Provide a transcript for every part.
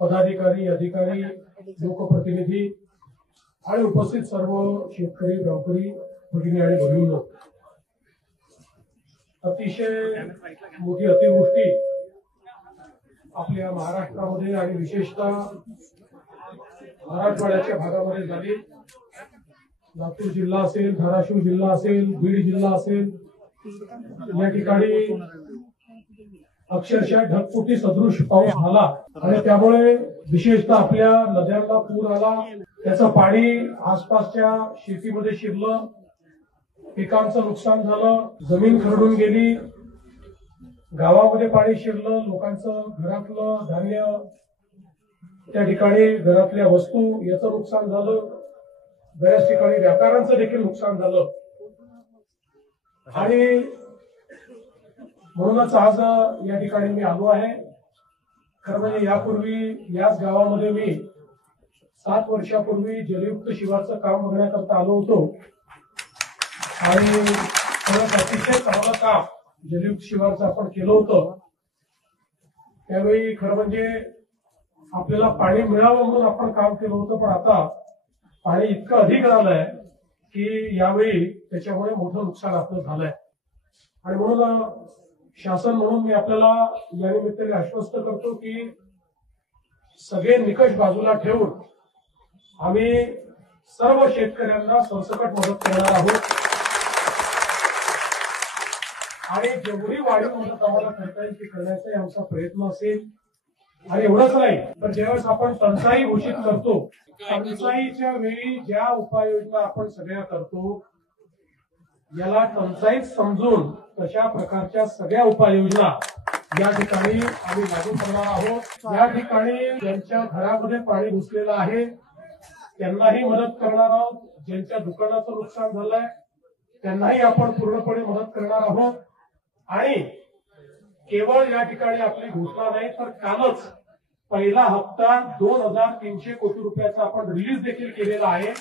पदाधिकारी, अधिकारी, लोकप्रतिनिधी आणि उपस्थित सर्व शेतकरी, गावकरी, भगिनी आणि बंधूंनो, अतिशय मोठी अतिवृष्टी आपल्या महाराष्ट्रामध्ये आणि विशेषतः मराठवाड्याच्या भागामध्ये झाली। लातूर जिल्हा असेल, धाराशिव जिल्हा असेल, बीड जिल्हा असेल, या ठिकाणी अक्षरशः ढगफुटी सदृश पाऊस झाला आणि त्यामुळे विशेषतः आपल्या नद्यांना पूर आला। त्याचं पाणी आसपासच्या शेतीमध्ये शिरलं, पिकांचं नुकसान झालं, जमीन खरडून गेली, गावामध्ये पाणी शिरलं, लोकांचं घरातलं धान्य, त्या ठिकाणी घरातल्या वस्तू याचं नुकसान झालं, बऱ्याच ठिकाणी व्यापाऱ्यांचं देखील नुकसान झालं। आणि म्हणूनच आज या ठिकाणी मी आलो आहे। खरं म्हणजे यापूर्वी याच गावामध्ये मी 7 वर्षापूर्वी जलयुक्त शिवारचं काम बघण्याकरता आलो होतो आणि अतिशय चांगलं काम जलयुक्त शिवारचं आपण केलं होतं। त्यावेळी खरं म्हणजे आपल्याला पाणी मिळावं म्हणून आपण काम केलं होतं, पण आता पाणी इतकं अधिक झालंय की यावेळी त्याच्यामुळे मोठं नुकसान आपलं झालंय। आणि म्हणून शासन म्हणून मी आपल्याला या निमित्ताने आश्वस्त करतो की सगळे निकष बाजूला ठेवून आम्ही सर्व शेतकऱ्यांना सरसकट मदत करणार आहोत आणि जेवढी वाढीव मदत आम्हाला करता येईल ती करण्याचा आमचा प्रयत्न असेल। आणि एवढंच नाही तर ज्यावेळेस आपण टंचाई घोषित करतो, टंचाईच्या वेळी ज्या उपाययोजना आपण सगळ्या करतो याला टंचाईत समजून तशा प्रकारच्या सगळ्या उपाययोजना या ठिकाणी आम्ही लागू करणार आहोत। या ठिकाणी ज्यांच्या घरामध्ये पाणी घुसलेलं आहे त्यांनाही मदत करणार आहोत, ज्यांच्या दुकानाचं नुकसान झालंय त्यांनाही आपण पूर्णपणे मदत करणार आहोत। आणि केवळ या ठिकाणी आपली घोषणा नाही तर कालच पहिला हप्ता 2300 कोटी रुपयाचा आपण रिलीज देखील केलेला आहे।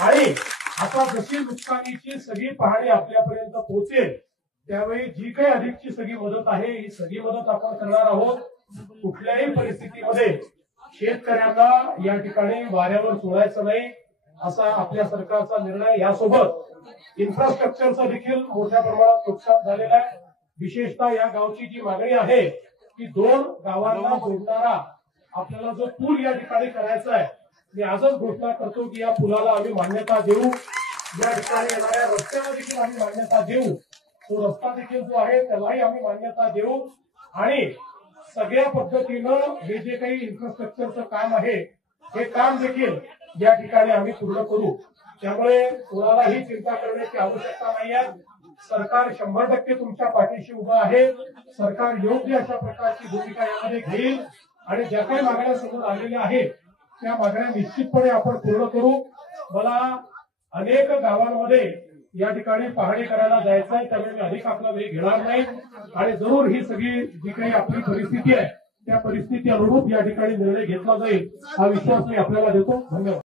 आणि आता जशी नुकसानीची सगळी पाहणी आपल्यापर्यंत पोहोचेल त्यावेळी जी काही अधिकची सगळी मदत आहे ही सगळी मदत आपण करणार आहोत। कुठल्याही परिस्थितीमध्ये शेतकऱ्यांना या ठिकाणी वाऱ्यावर सोडायचं नाही असा आपल्या सरकारचा निर्णय। यासोबत इन्फ्रास्ट्रक्चरचं देखील मोठ्या प्रमाणात नुकसान झालेलं आहे। विशेषतः या गावची जी मागणी आहे की 2 गावांना जोडणारा आपल्याला जो पूल या ठिकाणी करायचा आहे, मी आजच घोषणा करतो की या पुलाला आम्ही मान्यता देऊ, या ठिकाणी येणाऱ्या रस्त्याला देखील आम्ही मान्यता देऊ, तो रस्ता देखील जो आहे त्यालाही आम्ही मान्यता देऊ आणि सगळ्या पद्धतीनं हे जे काही इन्फ्रास्ट्रक्चरचं काम आहे हे काम देखील या ठिकाणी आम्ही पूर्ण करू। त्यामुळे कोणालाही चिंता करण्याची आवश्यकता नाही आहे। सरकार 100% तुमच्या पाठीशी उभं आहे। सरकार योग्य अशा प्रकारची भूमिका यामध्ये घेईल आणि ज्या काही मागण्या समोर आलेल्या आहेत त्या मागण्या निश्चितपणे आपण पूर्ण करू। मला अनेक गावांमध्ये या ठिकाणी पाहणी करायला जायचं आहे, त्यामुळे मी अधिक आपला वेळ घेणार नाही आणि जरूर ही सगळी जी काही आपली परिस्थिती आहे त्या परिस्थिती अनुरूप या ठिकाणी निर्णय घेतला जाईल हा विश्वास मी आपल्याला देतो। धन्यवाद।